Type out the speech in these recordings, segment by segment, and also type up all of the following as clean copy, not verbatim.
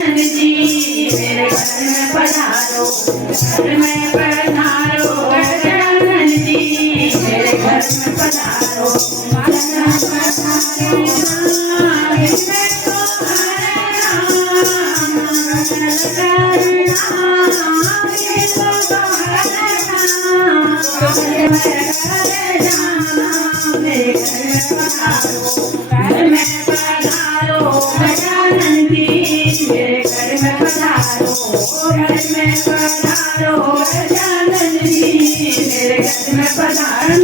जी मेरे घर में पधारो, घर में पधारो गजानन जी मेरे घर में पधारो, घर में पधारो इसमें तो हरे राम ये तो हरे राम मेरे घर में पधारो, घर में पधारो गजानन जी मेरे घर में पधारो, घर में पधारो गजानन जी मेरे घर में पधारो,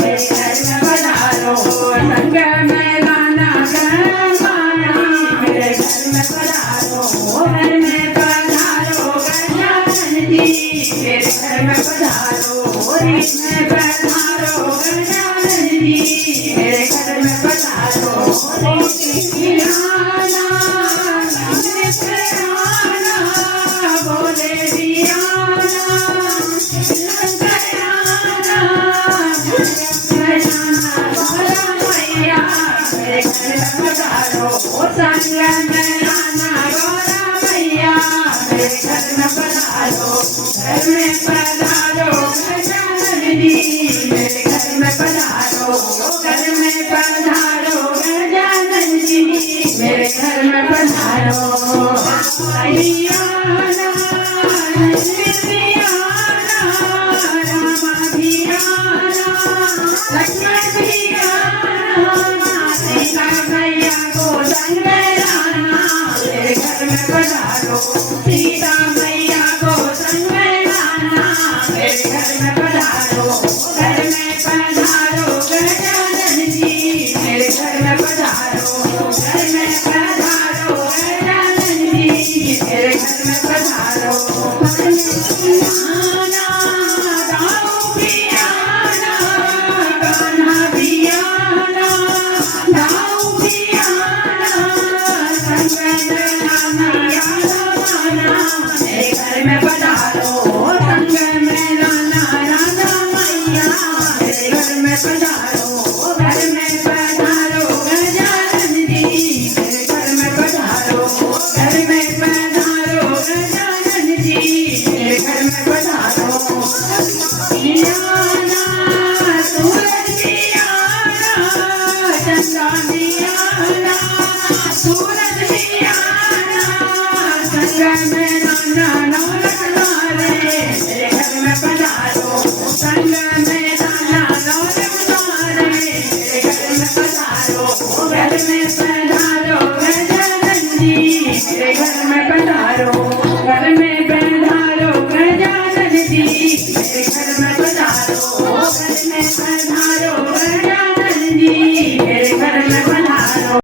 मेरे घर में पधारो संग में गाना गरमाना मेरे घर में पधारो, घर में पधारो गजानन जी मेरे घर में पधारो, रीत में पधारो गजानन जी मेरे घर में पधारो, बोले मेरे घर में पधारो, संग में राना गौरा मैया मेरे घर में पधारो, घर में पधारो गजानन जी मेरे घर में पधारो, घर में पधारो गजानन जी मेरे घर में पधारो, लक्ष्मण भी आना सीता मैया को संग में लाना मेरे घर में पधारो, सीता मैया को संग में लाना मेरे घर में पधारो, घर में पधारो गजानन जी मेरे घर में पधारो, घर में पधारो गजानन जी मेरे घर में पधारो, मेरे घर में पधारो संग में राना राधा मैया मेरे घर में पधारो, घर में पधारो गजानन जी मेरे घर में पधारो, घर में पधारो गजानन जी मेरे घर में पधारो, सूरज भी आना चंदा भी आना सूरज भी आना संग में मेरे घर में पधारो, संग में राना गौरव द्वारे मेरे घर में पधारो, घर में पधारो गजानन जी मेरे घर में पधारो, घर में पधारो गजानन जी मेरे घर में पधारो।